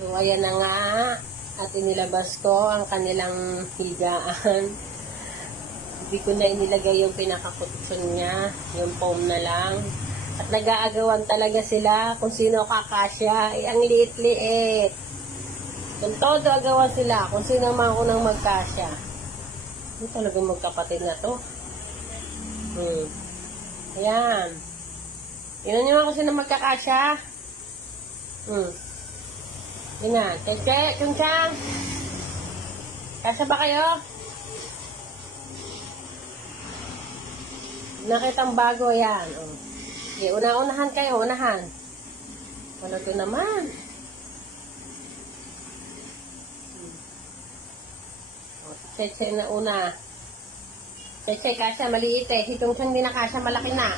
So, ayan na nga. At inilabas ko ang kanilang higaan. Hindi ko na inilagay yung pinakakutson niya. Yung foam na lang. At nag-aagawan talaga sila kung sino kakasya. Ay, ang liit-liit. Kung todo agawan sila kung sino man unang magkasya. Hindi talaga magkapatid na to. Ayan. Tingnan nyo kung sino magkakasya. Yun na. Cheche, Chungchang. Kasya ba kayo? Nakitang bago yan. Okay, una-unahan kayo. Unahan. Ano to naman? Cheche na una. Cheche, kasya. Maliit eh. Si Chungchang din na kasya. Malaki na.